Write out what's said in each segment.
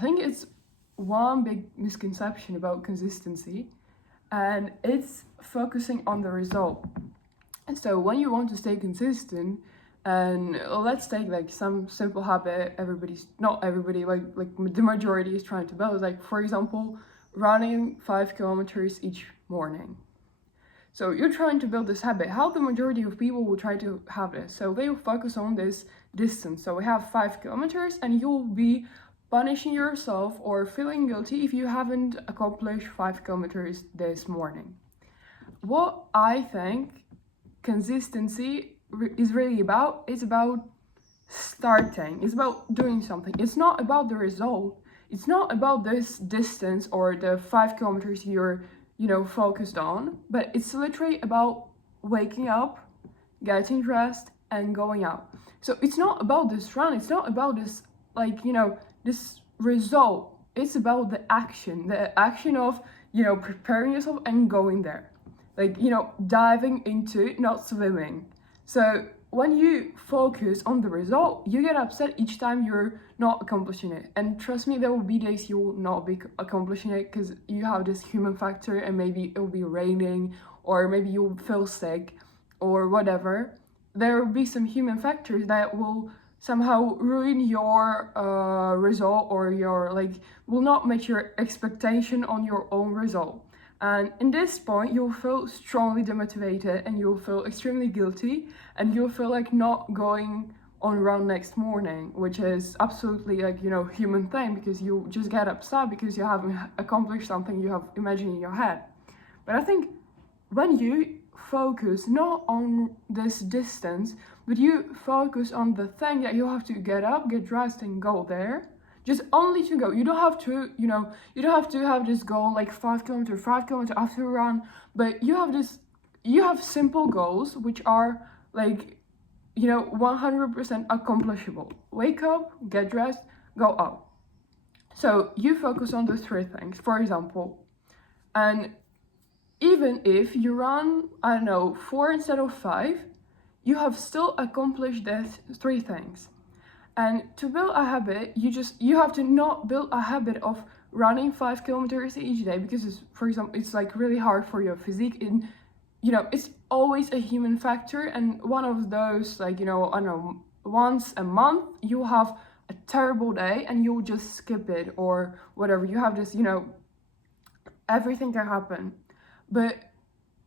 think it's one big misconception about consistency, and it's focusing on the result. And so when you want to stay consistent, and let's take like some simple habit everybody's not everybody like the majority is trying to build, like for example running 5 kilometers each morning. So you're trying to build this habit. How the majority of people will try to have this? So they will focus on this distance. So we have 5 kilometers, and you'll be punishing yourself or feeling guilty if you haven't accomplished 5 kilometers this morning. What I think consistency is really about is about starting. It's about doing something. It's not about the result. It's not about this distance or the 5 kilometers you're focused on, but it's literally about waking up, getting dressed, and going out. So it's not about this run, it's not about this this result. It's about the action of preparing yourself and going there, diving into it, not swimming. So when you focus on the result, you get upset each time you're not accomplishing it. And trust me, there will be days you will not be accomplishing it because you have this human factor, and maybe it will be raining, or maybe you'll feel sick, or whatever. There will be some human factors that will somehow ruin your result, or will not match your expectation on your own result. And in this point, you'll feel strongly demotivated, and you'll feel extremely guilty, and you'll feel like not going on run next morning, which is absolutely human thing, because you just get upset because you haven't accomplished something you have imagined in your head. But I think when you focus not on this distance, but you focus on the thing that you have to get up, get dressed, and go there, just only to go. You don't have to, you don't have to have this goal like 5 kilometers after a run, but you have simple goals which are 100% accomplishable. Wake up, get dressed, go out. So you focus on the 3 things, for example, and even if you run, 4 instead of 5, you have still accomplished these 3 things. And to build a habit, you have to not build a habit of running 5 kilometers each day, because it's really hard for your physique. And it's always a human factor, and one of those once a month you have a terrible day and you'll just skip it or whatever. You have this, everything can happen,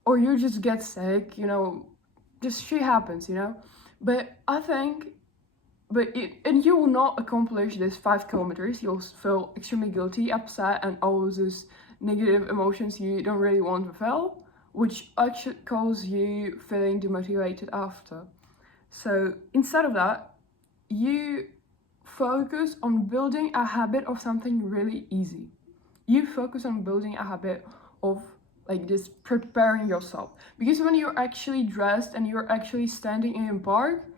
or you just get sick, this shit happens, But I think. And you will not accomplish this 5 kilometers. You'll feel extremely guilty, upset, and all those negative emotions you don't really want to feel, which actually cause you feeling demotivated after. So instead of that, you focus on building a habit of something really easy. You focus on building a habit of just preparing yourself. Because when you're actually dressed and you're actually standing in a park,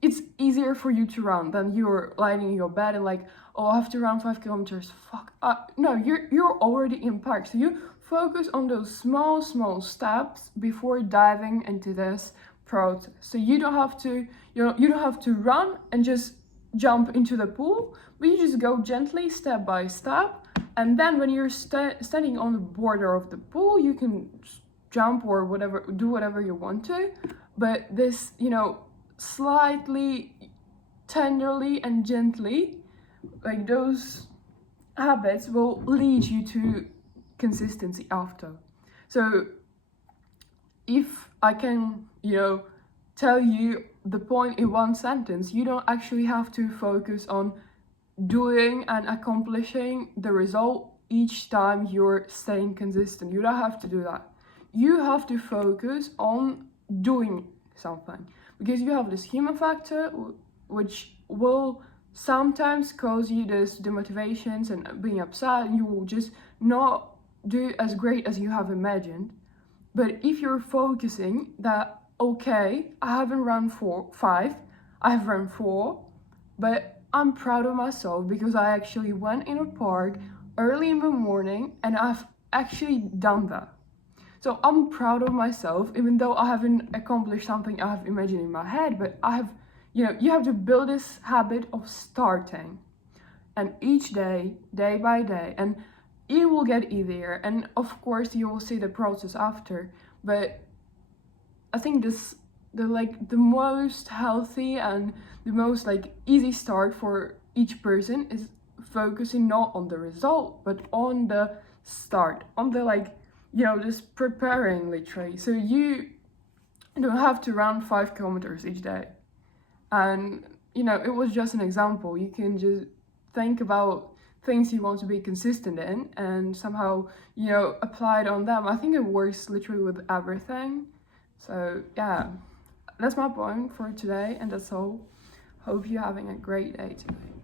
it's easier for you to run than you're lying in your bed and I have to run 5 kilometers. Fuck. No, you're already in park. So you focus on those small steps before diving into this process. So you don't have to run and just jump into the pool, but you just go gently, step by step. And then when you're standing on the border of the pool, you can jump or whatever, do whatever you want to. But this, slightly, tenderly, and gently, those habits will lead you to consistency after. So if I can, tell you the point in one sentence, you don't actually have to focus on doing and accomplishing the result each time you're staying consistent. You don't have to do that. You have to focus on doing something, because you have this human factor which will sometimes cause you this demotivations and being upset, and you will just not do as great as you have imagined. But if you're focusing that, okay, I haven't run 5, I have run 4, but I'm proud of myself because I actually went in a park early in the morning and I've actually done that. So I'm proud of myself, even though I haven't accomplished something I have imagined in my head, but I have, you have to build this habit of starting. and each day, day by day, and it will get easier. And of course, you will see the process after. But I think the most healthy and the most like easy start for each person is focusing not on the result but on the start, on the like, just preparing literally. So you don't have to run 5 kilometers each day. And it was just an example. You can just think about things you want to be consistent in and somehow apply it on them. I think it works literally with everything. So yeah, that's my point for today, and that's all. Hope you're having a great day today.